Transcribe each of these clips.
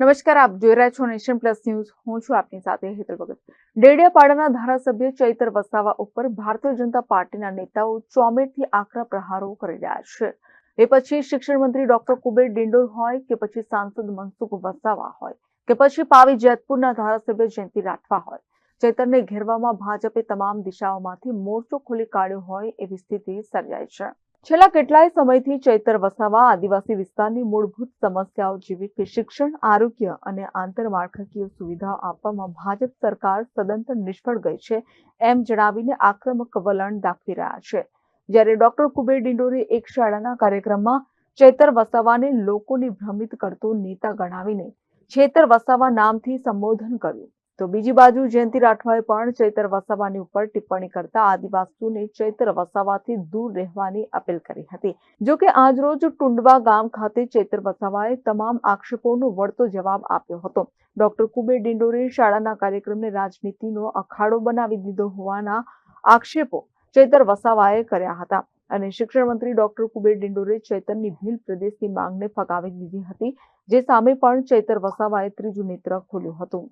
નમસ્કાર, આપ જોઈ રહ્યા છો નેશન પ્લસ ન્યૂઝ. હું છું આપની સાથે હેતલ ભગત. ડેડિયાપાડાના ધારાસભ્ય ચૈતર વસાવા ઉપર ભારતીય જનતા પાર્ટીના નેતાઓ ચોમેરથી આકરા પ્રહારો કરી રહ્યા છે. એ પછી શિક્ષણ મંત્રી ડોક્ટર કુબેર ડિંડોર હોય કે પછી સાંસદ મનસુખ વસાવા હોય કે પછી પાવી જેતપુરના ધારાસભ્ય જયંતિ રાઠવા હોય, ચૈતરને ઘેરવામાં ભાજપે તમામ દિશાઓમાંથી મોરચો ખોલી કાઢ્યો હોય એવી સ્થિતિ સર્જાઈ છે. છેલ્લા કેટલાય સમયથી ચૈતર વસાવા આદિવાસી વિસ્તારની મૂળભૂત સમસ્યાઓ જેવી કે શિક્ષણ, આરોગ્ય અને આંતરમાળખાકીય સુવિધાઓ આપવામાં ભાજપ સરકાર સદંતર નિષ્ફળ ગઈ છે એમ જણાવીને આક્રમક વલણ દાખવી રહ્યા છે. જ્યારે ડોક્ટર કુબેર ડિંડોરે એક શાળાના કાર્યક્રમમાં ચૈતર વસાવાને લોકોને ભ્રમિત કરતો નેતા ગણાવીને ચૈતર વસાવા નામથી સંબોધન કર્યું, તો બીજી બાજુ જયંતિ રાઠવાએ પણ ચૈતર વસાવાની ઉપર ટિપ્પણી કરતા આદિવાસીઓને ચૈતર વસાવાથી દૂર રહેવાની અપીલ કરી હતી. જો કે આજરોજ ટુંડવા ગામ ખાતે ચૈતર વસાવાએ તમામ આક્ષેપોનો વળતો જવાબ આપ્યો હતો. ડોક્ટર કુબેર ડિંડોરે શાળાના કાર્યક્રમને રાજનીતિનો અખાડો બનાવી દીધો હોવાના આક્ષેપો ચૈતર વસાવાએ કર્યા હતા અને શિક્ષણ મંત્રી ડોક્ટર કુબેર ડિંડોરે ચૈતરની ભીલ પ્રદેશની માંગને ફગાવી દીધી હતી, જે સામે પણ ચૈતર વસાવાએ ત્રીજું નેત્ર ખોલ્યું હતું.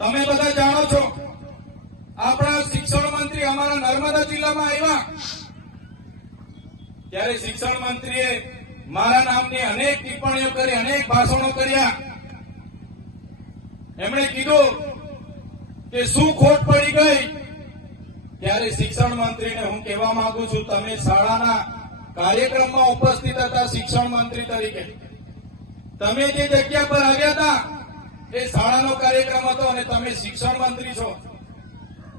તમે બધા જાણો છો, આપણા શિક્ષણ મંત્રી અમારા નર્મદા જિલ્લામાં આવ્યા ત્યારે શિક્ષણ મંત્રીએ મારા નામની અનેક ટિપ્પણીઓ કરી, અનેક ભાષણો કર્યા. એમણે કીધું કે શું ખોટ પડી ગઈ. ત્યારે શિક્ષણ મંત્રીને હું કહેવા માંગુ છું, તમે શાળાના કાર્યક્રમમાં ઉપસ્થિત હતા શિક્ષણ મંત્રી તરીકે. તમે જે જગ્યા પર આવ્યા હતા એ શાળાનો કાર્યક્રમ હતો અને તમે શિક્ષણ મંત્રી છો.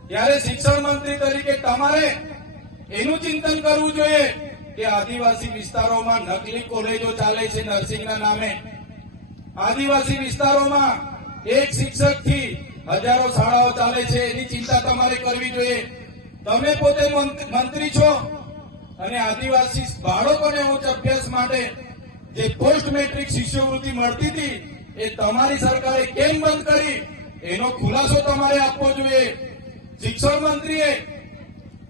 ત્યારે શિક્ષણ મંત્રી તરીકે તમારે એનું ચિંતન કરવું જોઈએ કે આદિવાસી વિસ્તારોમાં નકલી કોલેજો ચાલે છે નર્સિંગના નામે. આદિવાસી વિસ્તારોમાં એક શિક્ષકથી હજારો શાળાઓ ચાલે છે, એની ચિંતા તમારે કરવી જોઈએ. તમે પોતે મંત્રી છો અને આદિવાસી બાળકોને ઉચ્ચ અભ્યાસ માટે જે પોસ્ટ મેટ્રિક શિષ્યવૃત્તિ મળતી હતી એ તમારી સરકારે કેમ બંધ કરી, એનો ખુલાસો તમારે આપવો જોઈએ. શિક્ષણ મંત્રીએ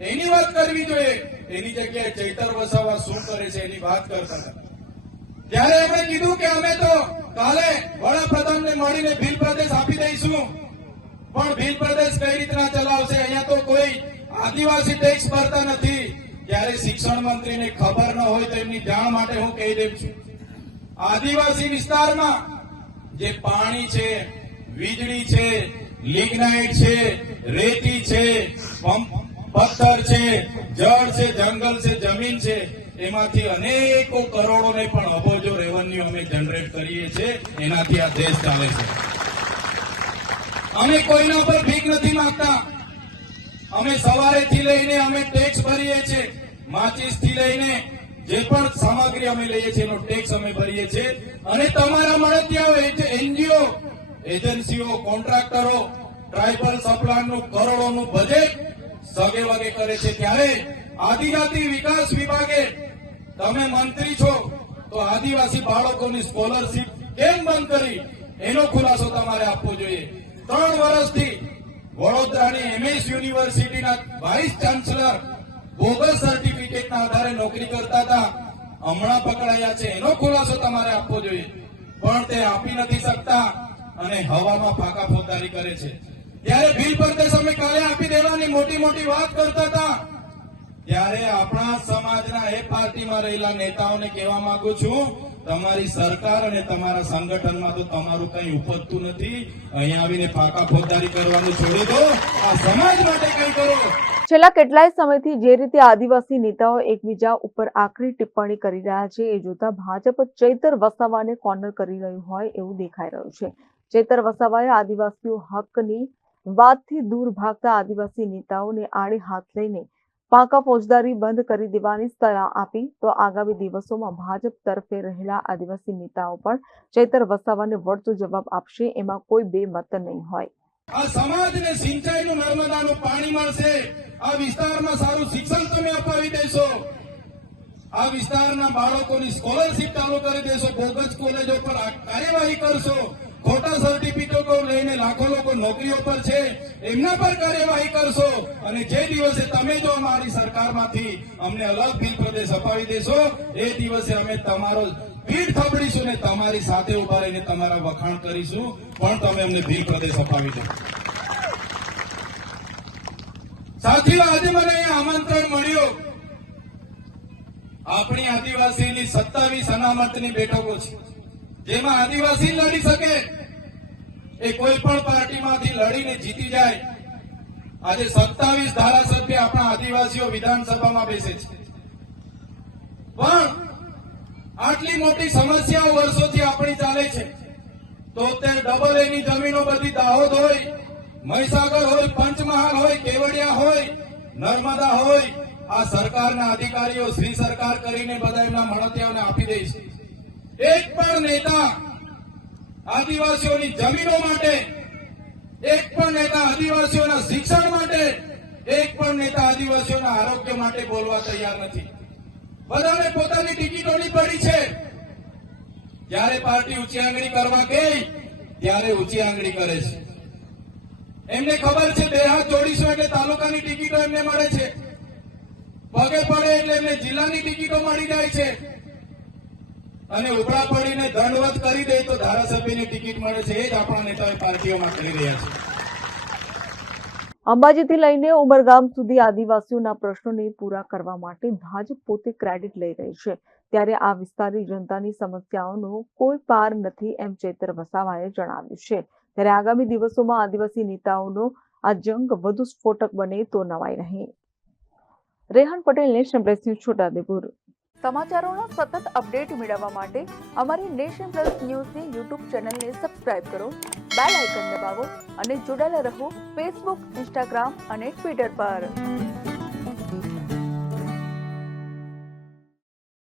એની વાત કરવી જોઈએ. એની જગ્યાએ ચૈતર વસાવા શું કરે છે એની વાત કરતા હતા. ત્યારે એમણે કીધું કે અમે તો કાલે વડાપ્રધાનને મળીને ભીલ પ્રદેશ આપી દઈશું, પણ ભીલ પ્રદેશ કઈ રીતના ચલાવશે, અહીંયા તો કોઈ આદિવાસી ટેક્સ ભરતા નથી. ત્યારે શિક્ષણ મંત્રીને ખબર ન હોય તો એમની જાણ માટે હું કહી દઉં છું, આદિવાસી વિસ્તારમાં જે પાણી છે, વીજળી છે, લિગ્નાઇટ છે, રેતી છે, પથ્થર છે, જળ છે, જંગલ છે, જમીન છે, એમાંથી અનેકો કરોડો ને પણ અબજો રેવન્યુ અમે જનરેટ કરીએ છીએ. એનાથી આ દેશ ચાલે છે. અમે કોઈના પર ભીખ નથી માંગતા. અમે સવારેથી લઈને અમે ટેક્સ ભરીએ છીએ. માચીસ થી લઈને જે પણ સામગ્રી અમે લઈએ છીએ એનો ટેક્સ અમે ભરીએ છીએ. અને તમારા મળતિયાઓ, એનજીઓ, એજન્સીઓ, કોન્ટ્રાક્ટરો ટ્રાઇબલ સપ્લાયનું કરોડોનું બજેટ સગે વગે કરે છે. ત્યારે આદિજાતિ વિકાસ વિભાગે, તમે મંત્રી છો તો આદિવાસી બાળકોની સ્કોલરશીપ કેમ બંધ કરી એનો ખુલાસો તમારે આપવો જોઈએ. 3 વર્ષથી વડોદરાની એમએસ યુનિવર્સિટીના વાઇસ ચાન્સલર બોગસ સર્ટિફિકેટના આધારે નોકરી કરતા હતા, હમણાં પકડાયા છે, એનો ખુલાસો તમારે આપવો જોઈએ. પણ તે આપી નથી શકતા અને હવામાં ફાંકા ફોજદારી કરે છે. ત્યારે ભીલ પ્રદેશ અમે કાલે આપી દેવાની મોટી મોટી વાત કરતા હતા. ત્યારે આપણા સમાજના એ પાર્ટીમાં રહેલા નેતાઓને કહેવા માંગુ છું, તમારી સરકાર અને તમારા સંગઠનમાં તો તમારું કઈ ઉપજતું નથી. અહીંયા આવીને ફાંકા ફોજદારી કરવાનું છોડી દો, આ સમાજ માટે કઈ કરો. છેલ્લા કેટલાય સમયથી જે રીતે આદિવાસી નેતાઓ એકબીજા ઉપર આકરી ટિપ્પણી કરી રહ્યા છે, એ જોતા ભાજપ ચૈતર વસાવાને કોર્નર કરી રહ્યું હોય એવું દેખાઈ રહ્યું છે. ચૈતર વસાવાએ આદિવાસીઓ હકની વાતથી દૂર ભાગતા આદિવાસી નેતાઓને આડે હાથ લઈને પાકા ફોજદારી બંધ કરી દેવાની સલાહ આપી, તો આગામી દિવસોમાં ભાજપ તરફે રહેલા આદિવાસી નેતાઓ પણ ચૈતર વસાવાને વળતો જવાબ આપશે, એમાં કોઈ બેમત નહીં હોય. આ સમાજને સિંચાઈનું નર્મદાનું પાણી મળશે. આ વિસ્તારમાં સારું શિક્ષણ તમે અપાવી દેશો. આ વિસ્તારના બાળકોની સ્કોલરશીપ ચાલુ કરી દેશો. બોગસ કોલેજો પર કાર્યવાહી કરશો. ખોટા સર્ટિફિકેટો લઈને લાખો લોકો નોકરીઓ પર છે, એમના પર કાર્યવાહી કરશો. અને જે દિવસે તમે જો અમારી સરકારમાંથી અમને અલગ ભીલ પ્રદેશ અપાવી દેશો, એ દિવસે અમે તમારો પીઠ થાબડીશું ને તમારી સાથે ઉભા રહીને તમારા વખાણ કરીશું, પણ તમે અમને ભીલ પ્રદેશ અપાવી દો. સાથીઓ, આજે મને અહીંયા આમંત્રણ મળ્યું. આપણી આદિવાસીની 27 અનામતની બેઠકો છે, જેમાં આદિવાસી લડી શકે એ કોઈ પણ પાર્ટીમાંથી લડીને જીતી જાય. આજે 27 ધારાસભ્ય આપણા આદિવાસીઓ વિધાનસભામાં બેસે છે, પણ આટલી મોટી સમસ્યાઓ વર્ષોથી આપણી ચાલે છે. તો અત્યારે ડબલ એની જમીનો બધી દાહોદ હોય, મહીસાગર હોય, પંચમહાલ હોય, કેવડિયા હોય, નર્મદા હોય, આ સરકારના અધિકારીઓ શ્રી સરકાર કરીને બધા એમના મળતિયાઓને આપી દે છે. એક પણ નેતા આદિવાસીઓની જમીનો માટે, એક પણ નેતા આદિવાસીઓના શિક્ષણ માટે, એક પણ નેતા આદિવાસીઓના આરોગ્ય માટે બોલવા તૈયાર નથી. બધાને પોતાની ટિકિટોની પડી છે. જ્યારે પાર્ટી ઊંચી આંગળી કરવા ગઈ ત્યારે ઊંચી આંગળી કરે છે. એમને ખબર છે બે હાથ જોડીશું એટલે તાલુકાની ટિકિટો એમને મળે છે, પગે પડે એટલે એમને જિલ્લાની ટિકિટો મળી જાય છે, અને ઉપડા પડીને દંડવત કરી દે તો ધારાસભ્યની ટિકિટ મળે છે. એ જ આપણા નેતાઓ પાર્ટીઓમાં કરી રહ્યા છે. અંબાજીથી લઈને ઉમરગામ સુધી આદિવાસીઓના પ્રશ્નોને પૂરા કરવા માટે ભાજપ પોતે ક્રેડિટ લઈ રહી છે, ત્યારે આ વિસ્તારની જનતાની સમસ્યાઓનો કોઈ પાર નથી એમ ચૈતર વસાવાએ જણાવ્યું છે. ત્યારે આગામી દિવસોમાં આદિવાસી નેતાઓનો આ જંગ વધુ સ્ફોટક બને તો નવાઈ નહીં. Rehan Patel, nation plus news, Chhota Udepur. સમાચારોના સતત અપડેટ મેળવવા માટે અમારી નેશન પ્લસ ન્યૂઝની યુટ્યુબ ચેનલને સબસ્ક્રાઇબ કરો, બેલ આઇકન દબાવો અને જોડાયેલા રહો ફેસબુક, ઇન્સ્ટાગ્રામ અને ટ્વિટર પર.